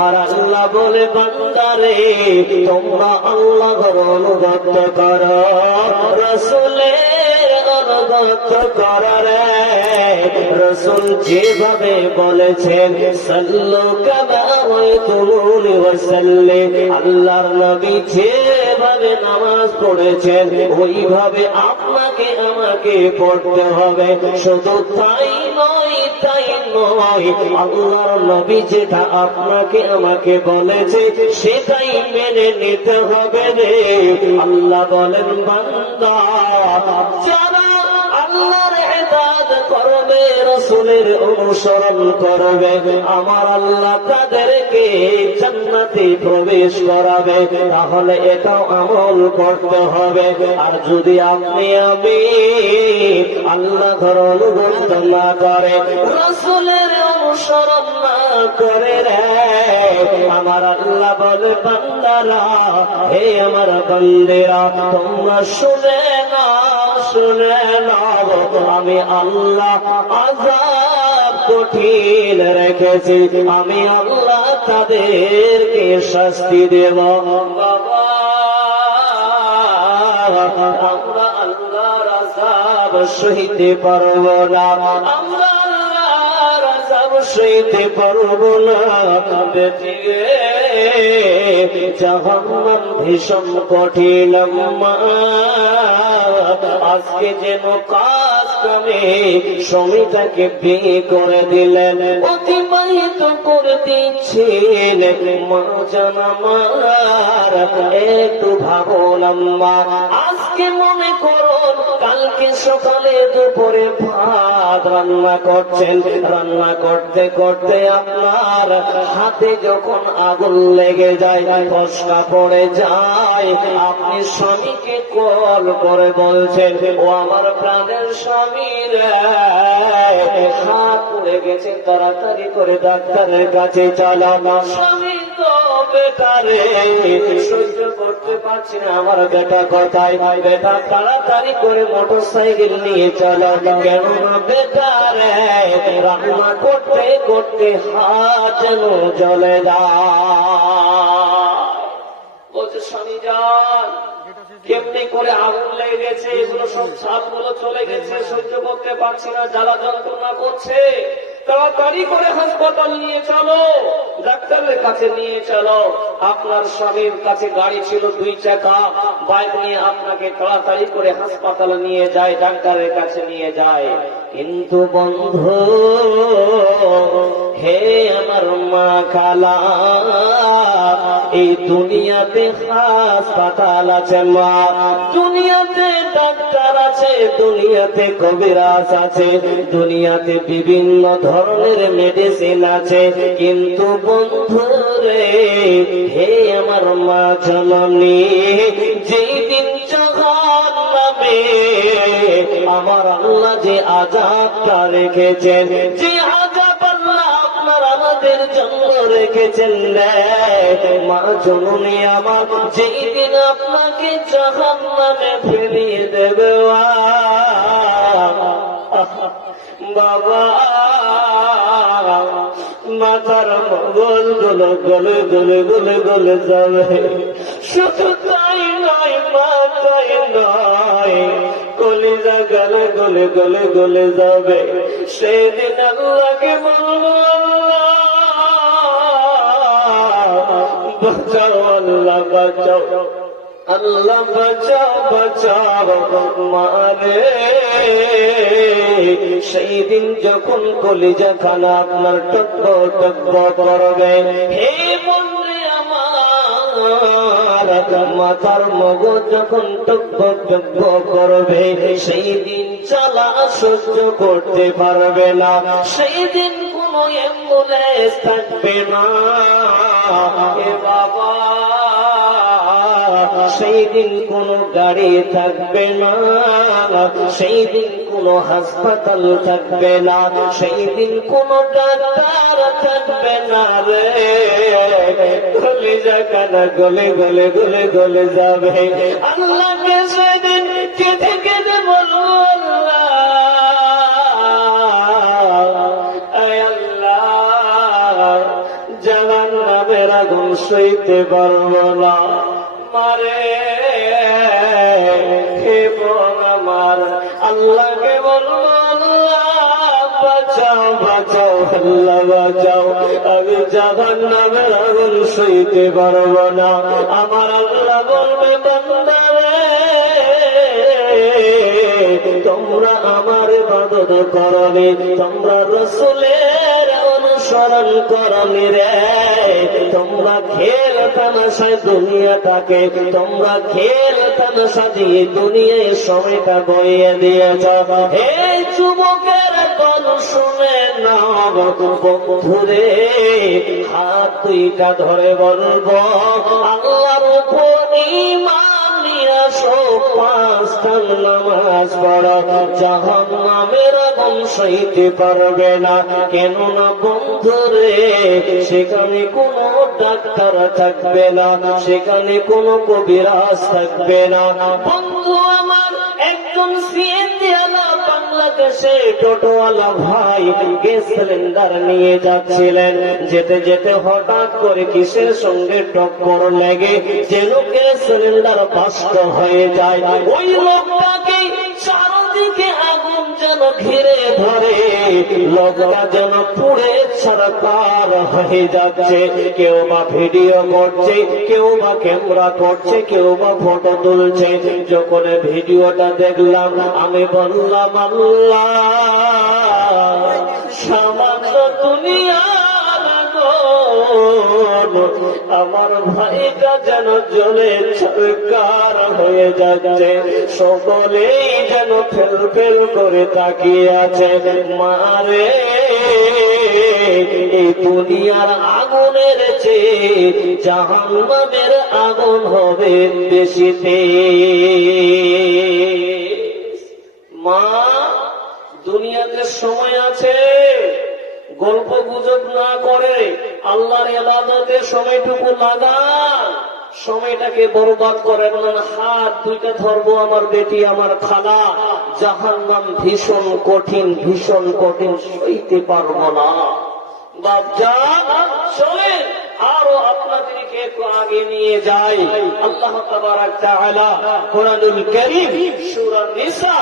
আমার আল্লাহ বলে বান্দারে তোমরা আল্লাহর অনুগত করো, রাসূলের অনুগত করো রে। রাসূল যেভাবে বলেছেন সাল্লু কামা রাআইতুমুনি ওয়াসাল্লি, আল্লাহর নবী যেভাবে নামাজ পড়েছেন ওইভাবে আপনাকে আমাকে পড়তে হবে। শুধু তাই নয়, আল্লাহর নবী যেটা আপনাকে আমাকে বলেছে সেটাই মেনে নিতে হবে রে। আল্লাহ বলেন বান্দা যারা আল্লাহর ইবাদত করবে, রাসূলের অনুসরণ করবে, আমার আল্লাহ তাদেরকে জান্নাতে প্রবেশ করাবে। তাহলে এটাও আমল করতে হবে। আর যদি আপনি আমি আল্লাহর অনুগত না করে, রাসূলের অনুসরণ না করে রে, আমার আল্লাহ বলে বান্দারা, হে আমার বান্দেরা তোমরা শুনে না, শুনে নাও, আমি আল্লাহ আযাব কঠিন রেখেছি, আমি আল্লাহ তাদেরকে শাস্তি দেব। বাবা আমরা আল্লাহর আযাব সইতে পারব না, আমরা আল্লাহর আযাব সইতে পারব না। জাহান্নাম ভীষণ কঠিন, আজকে যেন কাজ কামে সময়টাকে বিয়ে করে দিলেন, অতিবাহিত করে দিচ্ছেন। মা জানামার একটু ভাবলাম মা, আজকে মনে করুন কালকে সকালে দুপুরে ভাত রান্না করছেন, রান্না করতে করতে আপনার হাতে যখন আগুন লেগে যায়, ফসকা পড়ে যায়, আপনি স্বামীকে কল করে বলছেন, ও আমার প্রাণের স্বামী রে, হাত পুড়ে গেছে, তাড়াতাড়ি করে ডাক্তারের কাছে চলো। স্বামী তো বেটারে সহ্য করতে পারছি না, আমার বেটা কোথায়? বেটা তাড়াতাড়ি করে মোটর সাইকেল নিয়ে চলো। কেন না বেটারে রান্না করতে করতে হাত যেন জ্বলে যায়। বলছে স্বামী যান, কেমনি করে আগুন লেগে গেছে, এগুলো সব ছাপগুলো চলে গেছে, সহ্য করতে পারছি না, জ্বালা যন্ত্রণা করছে, তাড়াতাড়ি করে হাসপাতাল নিয়ে চলো, ডাক্তারের কাছে নিয়ে চলো। আপনার স্বামীর কাছে গাড়ি ছিল 2 চাকা, বাইক নিয়ে আপনাকে তাড়াতাড়ি করে হাসপাতালে নিয়ে যায়, ডাক্তারের কাছে নিয়ে যায়। কিন্তু বন্ধু হে আমার মা খালা, এই দুনিয়াতে হাসপাতাল আছে মা, দুনিয়াতে ডাক্তার আছে, দুনিয়াতে কবিরাজ আছে, দুনিয়াতে বিভিন্ন ধরনের মেডিসিন আছে, কিন্তু বন্ধু রে হে আমার মা জননী, যেই দিন জাহান্নামে আমার আল্লাহ যে আযাবটা রেখেছেন, যে আযাব আল্লাহ আপনার আমাদের জন্য রেখেছেন মা জননী আমার, যেই দিন আপনাকে জাহান্নামে ফেলিয়ে দেবে বাবা, মাথার মগজ গুলো গলে গলে গলে গলে যাবে। শুধু তাই নয়, মাথায় নয়, কলিজা গলে গলে গলে গলে যাবে। সেদিন আল্লাহকে বলবো, বাঁচাও আল্লাহ বাঁচাও, আল্লাহ বাঁচাও বাঁচাও মারে। সেই দিন যখন কলিজা খানা আপনার টকবক টকবক করবে, হে বন্ধু আমার, মাথার মগজ যখন টকবক টকবক করবে, সেই দিন জ্বালা সহ্য করতে পারবে না, সেই দিন কোন অ্যাম্বুলেন্স থাকবে না হে বাবা, সেই দিন কোন গাড়ি থাকবে না, সেই দিন কোন হাসপাতাল থাকবে না, সেই দিন কোন ডাক্তার থাকবে না রে। কলিজা কানা গলে গলে গলে গলে যাবে। আল্লাহকে সেদিন কেঁদে কেঁদে বলবো, আল্লাহ জাহান্নাম নামের আগুন সইতে পারবো না। মারে হে বোন আমার, আল্লাহকে বলবো বাঁচাও বাঁচাও, আল্লাহ বাঁচাও, আমি জাহান্নামের আগুন সইতে পারবো না। আমার আল্লাহ বলবে বান্দারে তোমরা আমার ইবাদত করনি, তোমরা রাসূলের অনুসরণ করনি রে, তোমরা খেল তামাশায় দুনিয়াটাকে, তোমরা খেল তামাশা দিয়ে দুনিয়ায় সময়টা বইয়ে দিয়েছ। হে যুবকের বল শুনে নাও বন্ধুরে, হাত দুইটা ধরে বলবো আল্লাহর উপর ঈমান নিয়ে আসো, 5টা নামাজ পড়ো, জাহান্নামের আগুন সইতে পারবে না। কেননা বন্ধুরে সেখানে কোনো ডাক্তার থাকবে না, সেখানে কোনো কবিরাজ থাকবে না। বন্ধু আমার, একজন সিএনজি আলা বাংলাদেশে টোটোওয়ালা ভাই গ্যাস সিলিন্ডার নিয়ে যাচ্ছিলেন, যেতে যেতে হঠাৎ করে কিসের সঙ্গে টক্কর লেগে যেন গ্যাস সিলিন্ডার বাস্ট হয়ে যায়। ওই লোকটাকে চারদিকে আগুন যেন ঘিরে ধরে, লোকটা যেন পুড়ে ছারখার হয়ে যাচ্ছে। কেউ বা ভিডিও করছে, কেউ বা ক্যামেরা করছে, কেউ বা ফটো তুলছে। যখন ভিডিওটা দেখলাম আমি বললাম আল্লাহ, সামান্য দুনিয়ার আগুন আমার ভাইটা যেন জ্বলে ছারখার হয়ে যাচ্ছে। সকলেই যেন ফেল ফেল করে তাকিয়ে আছে। মারে এই দুনিয়ার আগুনের চেয়ে জাহান্নামের আগুন হবে বেশিতে। মা, দুনিয়াতে সময় আছে, গল্প গুজব না করে আল্লাহর ইবাদতে সময়টুকু লাগান, সময়টাকে বরবাদ করেন না। হাত দুইটা ধরবো আমার বেটি, আমার খালা, জাহান্নাম ভীষণ কঠিন, ভীষণ কঠিন, সইতে পারবো না। বাপজান চলেন আরো আপনাদেরকে একটু আগে নিয়ে যাই। আল্লাহ তাবারাক তাআলা কোরআনুল কারীম সূরা নিসা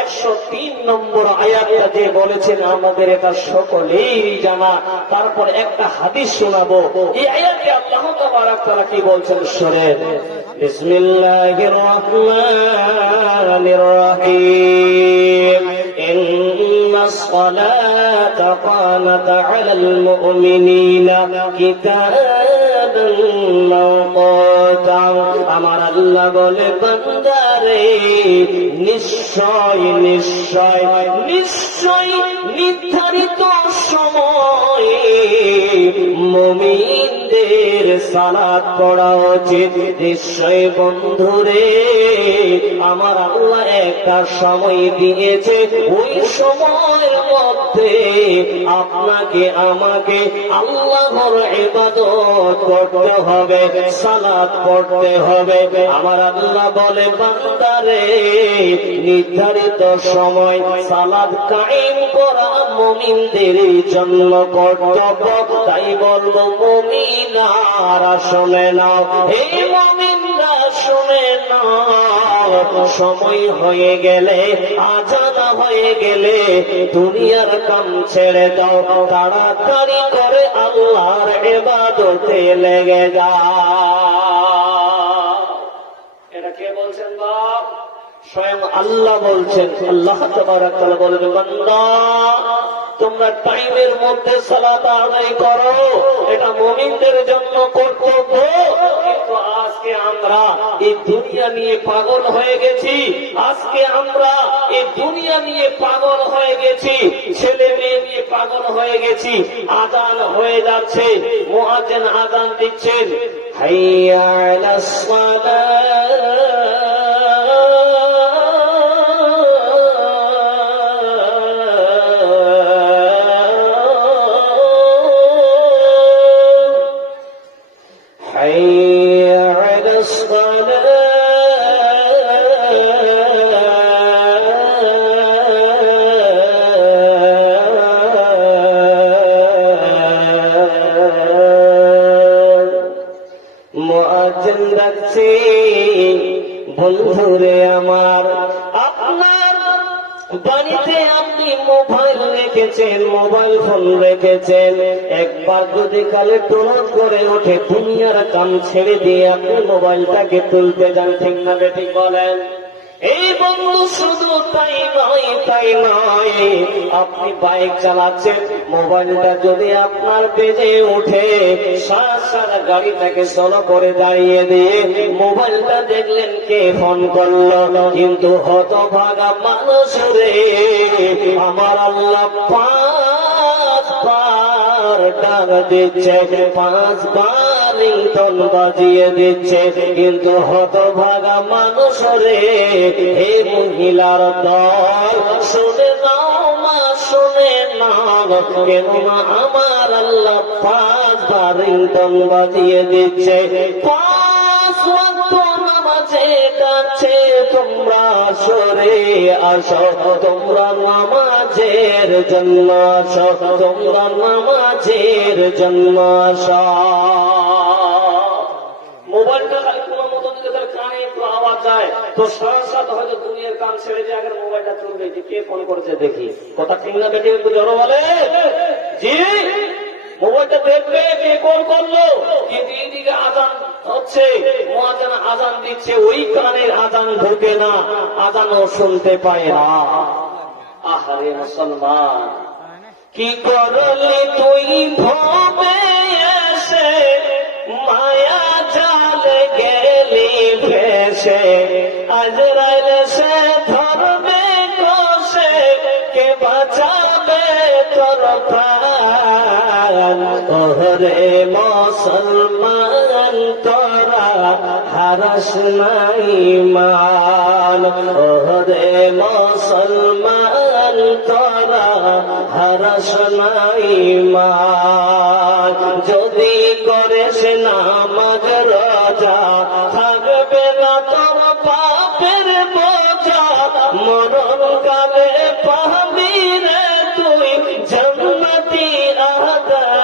103 নম্বর আয়াতটা যে বলেছেন আমাদের এটা সকলেই জানা। তারপর একটা হাদিস শোনাবো। এই আয়াতে আল্লাহ তাবারাক তাআলা কি বলছেন শুনেন। বিসমিল্লাহির রহমানির রহিম। الصلاة كانت على المؤمنين كتابا موقوتا। আমার আল্লাহ বলে বান্দারে নিশ্চয় নিশ্চয় নিশ্চয় নির্ধারিত সময়ে মুমিনদের সালাত পড়া উচিত। নিশ্চয় বন্ধুরে আমার আল্লাহ একটা সময় দিয়েছে, ওই সময়ের মধ্যে আপনাকে আমাকে আল্লাহর ইবাদত করতে হবে, সালাত পড়তে হবে। আমার আল্লাহ বলে বান্দারে নির্ধারিত সময় সালাত কায়েম করা মুমিনদের জন্য কর্তব্য। তাই বলবো মুমিনারা শুনে নাও, হে মুমিনরা শুনে নাও, সময় হয়ে গেলে, আজান হয়ে গেলে দুনিয়ার কাম ছেড়ে দাও, তাড়াতাড়ি করে আল্লাহর ইবাদতে লেগে যাও। এটা কে বলছেন বাপ? স্বয়ং আল্লাহ বলছেন। আল্লাহ তাবারাক তাআলা বলেন বান্দা তোমরা টাইমের মধ্যে সালাত আদায় করো, এটা মুমিনদের জন্য কর্তব্য। কিন্তু আজকে আমরা এই দুনিয়া নিয়ে পাগল হয়ে গেছি, আজকে আমরা এই দুনিয়া নিয়ে পাগল হয়ে গেছি, ছেলে মেয়ে নিয়ে পাগল হয়ে গেছি। আযান হয়ে যাচ্ছে, মুয়াজ্জিন আযান দিচ্ছেন, হাইয়া আলাস সালাত, মুয়াজ্জিন ডাকছে, বন্ধুরে আমার, আপনার বাড়িতে আপনি মোবাইল রেখেছেন, মোবাইল ফোন রেখেছেন, একবার যদি কালে টোনট করে ওঠে দুনিয়ার কাম ছেড়ে দিয়ে আপনি মোবাইলটাকে তুলতে যান, ঠিক না বেঠিক বলেন? এই বন্ধু শুধু তাই নয়, আপনি বাইক চালাচ্ছেন, মোবাইলটা যদি আপনার বেজে উঠে সারা গাড়িটাকে স্লো করে দাঁড়িয়ে দিয়ে মোবাইলটা দেখলেন কে ফোন করলো, কিন্তু হতভাগা মানুষ রে, আমার আল্লাহ 5 বার ডাক দিচ্ছে, 5 বার রিংটোন বাজিয়ে দিচ্ছে, কিন্তু হতভাগা মানুষ রে, হে মহিলার দল, শুনে নাও মা, শুনে নাও, কেন মা আমার আল্লাহ 5 বার রিংটোন বাজিয়ে দিচ্ছে, 5 ওয়াক্ত নামাজে কাছে তোমরা সরে আসো, তোমরা নামাজের জন্য আসো, তোমরা নামাজের জন্য আসো। মোবাইলটা খালি কোনো মতো যদি তার কানে একটু আওয়াজ যায় তো সাথে হয়তো দুনিয়ার কান ছেড়ে দিয়ে আগে মোবাইলটা তুলবে, যে কে ফোন করেছে দেখি, কথা ঠিক না বেটি? একটু জড়ো বলে জি, মোবাইলটা দেখবে কে কল করলো, কিন্তু এইদিকে আজান হচ্ছে, মুয়াজ্জিন আজান দিচ্ছে, ওই কানের আজান ঢোকে না, আজানও শুনতে পায় না। আহারে মুসলমান, কি করলি তুই ভবে এসে, মায়া জালে গেলি ফেসে, আজরাইল সে ধরবে কষে, কে বাঁচাবে তোর প্রাণ, ওরে মুসলমান তোরা হারাস নাই মান, ওরে মুসলমান তোরা হারাস নাই মান, যদি করেস নামাজ রোজা থাকবে না তোর পাপের বোঝা, মরণ কালে পাবি রে তুই জান্নাতি আদান,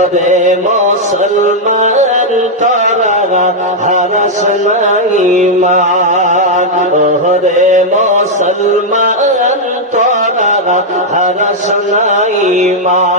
ওরে মুসলমান তোরা হারাস নাই মান, ওরে মুসলমান তোরা হারাস নাই মান।